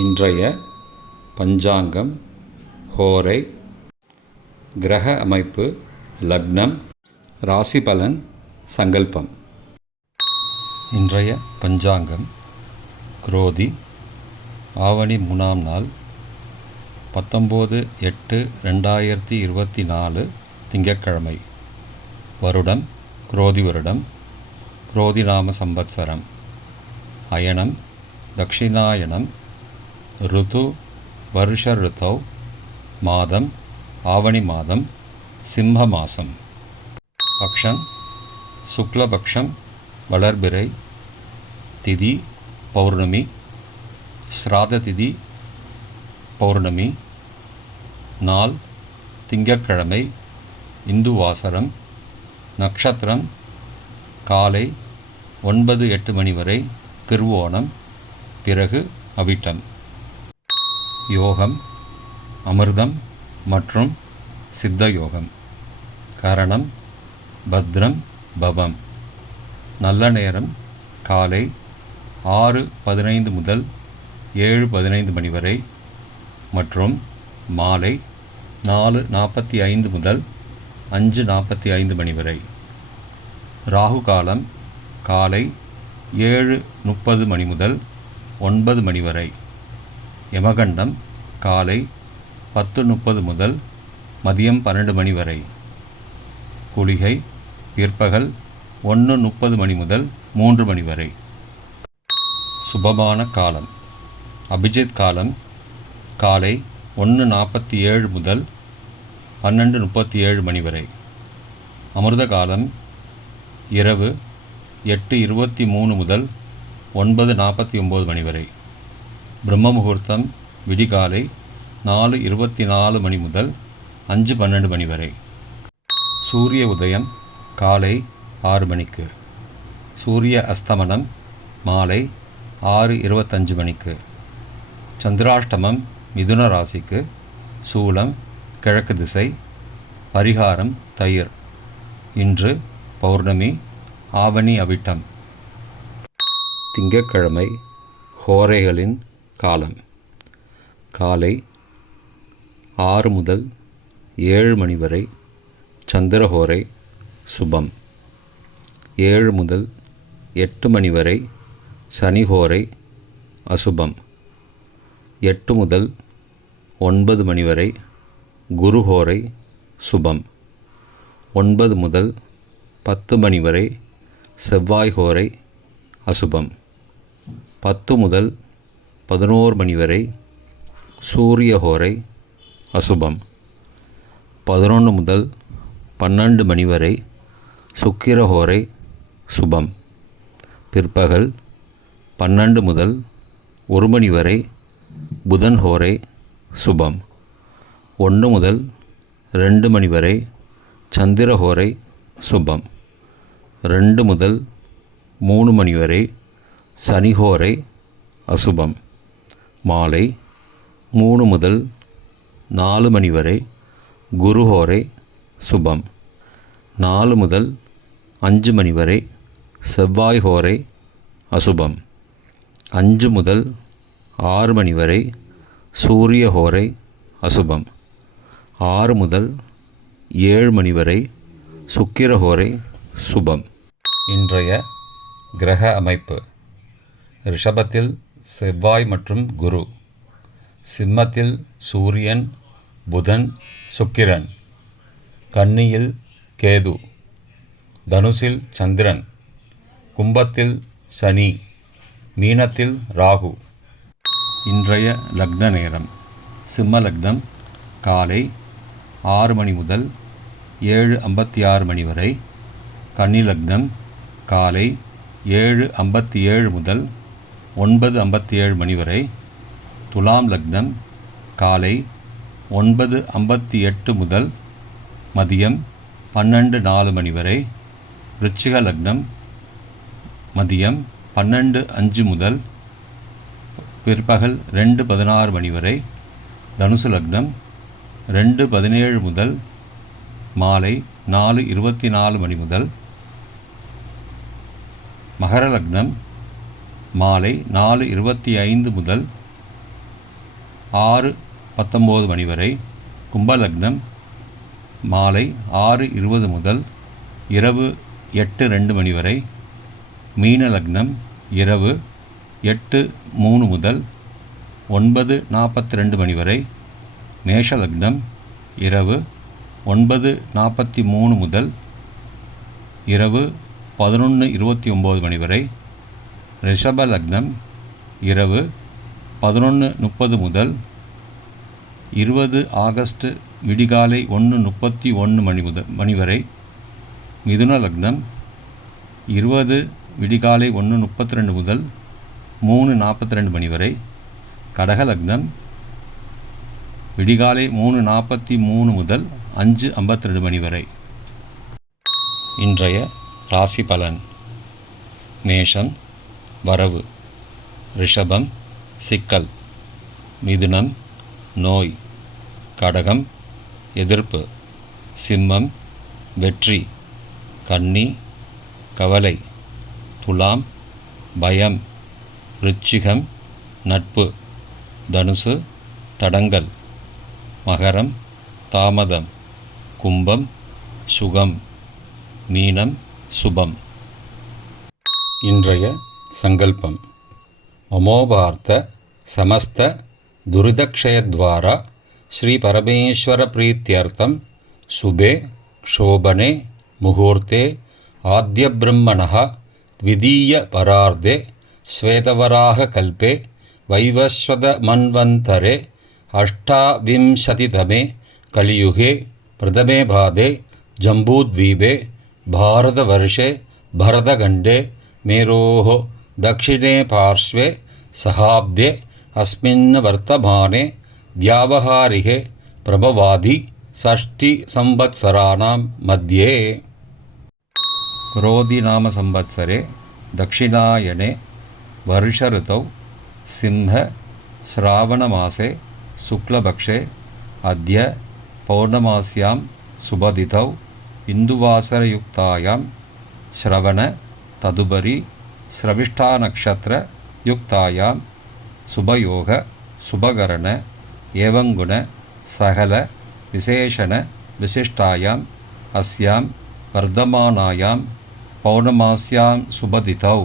இன்றைய பஞ்சாங்கம், ஹோரை, கிரக அமைப்பு, லக்னம், ராசி பலன், சங்கல்பம். இன்றைய பஞ்சாங்கம் குரோதி ஆவணி 3ஆம் நாள் 19/8/2024 திங்கட்கிழமை. வருடம் குரோதி வருடம், குரோதி நாம சம்பத்சரம். அயனம் தக்ஷிணாயனம். ருது வருஷ ருத்தௌ. மாதம் ஆவணி மாதம், சிம்ம மாதம். பக்ஷம் சுக்லபக்ஷம், வளர்பிறை. திதி பௌர்ணமி. ஸ்ராத திதி பௌர்ணமி. நாள் திங்கட்கிழமை, இந்து வாசரம். நட்சத்திரம் காலை 9-8 மணி வரை திருவோணம், பிறகு அவிட்டம். யோகம் அமிர்தம் மற்றும் சித்த யோகம். கரணம் பத்ரம் பவம். நல்ல நேரம் காலை 6:15 முதல் 7:15 மணி வரை மற்றும் மாலை 4:45 முதல் 5:45 மணி வரை. ராகு காலம் காலை 7:30 மணி முதல் 9 மணி வரை. யமகண்டம் காலை 10:30 முதல் மதியம் 12 மணி வரை. குளிகை பிற்பகல் 1:30 மணி முதல் 3 மணி வரை. சுபமான காலம் அபிஜித் காலம் காலை 1:47 முதல் 12:37 மணி வரை. அமிர்த காலம் இரவு 8:23 முதல் 9:49 மணி வரை. பிரம்ம முகூர்த்தம் விடிகாலை 4:24 மணி முதல் 5:12 மணி வரை. சூரிய உதயம் காலை 6 மணிக்கு. சூரிய அஸ்தமனம் மாலை 6:25 மணிக்கு. சந்திராஷ்டமம் மிதுன ராசிக்கு. சூலம் கிழக்கு திசை. பரிகாரம் தயிர். இன்று பௌர்ணமி, ஆவணி அவிட்டம். திங்கட்கிழமை ஹோரைகளின் காலம் காலை 6 முதல் 7 மணி வரை சந்திரஹோரை சுபம். 7 முதல் 8 மணி வரை சனிஹோரை அசுபம். 8 முதல் 9 மணி வரை குருஹோரை சுபம். 9 முதல் 10 மணி வரை செவ்வாய் ஹோரை அசுபம். 10 முதல் 11 மணி வரை சூரிய ஹோரை அசுபம். 11 முதல் 12 மணி வரை சுக்கிர ஹோரை சுபம். பிற்பகல் 12 முதல் 1 மணி வரை புதன் ஹோரை சுபம். 1 முதல் 2 மணி வரை சந்திர ஹோரை சுபம். 2 முதல் 3 மணி வரை சனிஹோரை அசுபம். மாலை 3 முதல் 4 மணி வரை குருஹோரை சுபம். 4 முதல் 5 மணி வரை செவ்வாய் ஹோரை அசுபம். 5 முதல் 6 மணி வரை சூரிய ஹோரை அசுபம். 6 முதல் 7 மணி வரை சுக்கிர ஹோரை சுபம். இன்றைய கிரக அமைப்பு. ரிஷபத்தில் செவ்வாய் மற்றும் குரு. சிம்மத்தில் சூரியன், புதன், சுக்கிரன். கன்னியில் கேது. தனுசில் சந்திரன். கும்பத்தில் சனி. மீனத்தில் ராகு. இன்றைய லக்ன நேரம். சிம்ம லக்னம் காலை 6 மணி முதல் 7:56 மணி வரை. கன்னி லக்னம் காலை 7:57 முதல் 9:57 மணி வரை. துலாம் லக்னம் காலை 9:58 முதல் மதியம் 12:04 மணி வரை. விருச்சிக லக்னம் மதியம் 12:05 முதல் பிற்பகல் 2:16 மணி வரை. தனுசு லக்னம் 2:17 முதல் மாலை 4:24 மணி முதல். மகர லக்னம் மாலை 4:25 முதல் 6:19 மணி வரை. கும்பலக்னம் மாலை 6:20 முதல் இரவு 8:02 மணி வரை. மீன லக்னம் இரவு 8:03 முதல் 9:42 மணி வரை. மேஷ லக்னம் இரவு 9:43 முதல் இரவு 11:29 மணி வரை. ரிஷப லக்னம் இரவு 11:30 முதல் 20 ஆகஸ்ட் விடிகாலை 1:31 மணி வரை. மிதுன லக்னம் 20 விடிகாலை 1:32 முதல் 3:42 மணி வரை. கடக லக்னம் விடிகாலை 3:43 முதல் 5:52 மணி வரை. இன்றைய ராசி பலன். மேஷம் வரவு, ரிஷபம் சிக்கல், மிதுனம் நோய், கடகம் எதிர்ப்பு, சிம்மம் வெற்றி, கன்னி கவலை, துலாம் பயம், விருச்சிகம் நட்பு, தனுசு தடங்கல், மகரம் தாமதம், கும்பம் சுகம், மீனம் சுபம். இன்றைய சங்கல்பம். மமோபார்த்த சமஸ்த துரிதக்ஷயத்வாரா ஸ்ரீ பரமேஸ்வர பிரீத்யர்த்தம் சுபே க்ஷோபனே முகூர்த்தே ஆத்ய பிரம்மணः த்விதீய பரார்த்தே ஸ்வேதவராக கல்பே வைவஸ்வத மன்வந்தரே அஷ்டாவிம்சதிதமே கலியுகே பிரதமே பாதே ஜம்பூத்வீபே பாரதவர்ஷே பரதகண்டே மேரோः दक्षिणे पार्श्वे सहाब्दे अस्मिन् वर्तमाने व्यावहारिके प्रभवादि षष्टिसंवत्सराणां मध्ये क्रोधिनामसंवत्सरे दक्षिणायने वर्षऋतौ सिंह श्रावणमासे शुक्लपक्षे अद्य पौर्णमास्यां सुबदितौ इन्दुवासरयुक्तायां श्रवण तदुपरि श्रविष्ठा नक्षत्र युक्तायां शुभयोग शुभकरण एवं गुण सकल विशेषण विशिष्टायाम् अस्यां वर्धमानायां पौर्णमास्यां शुभतिथौ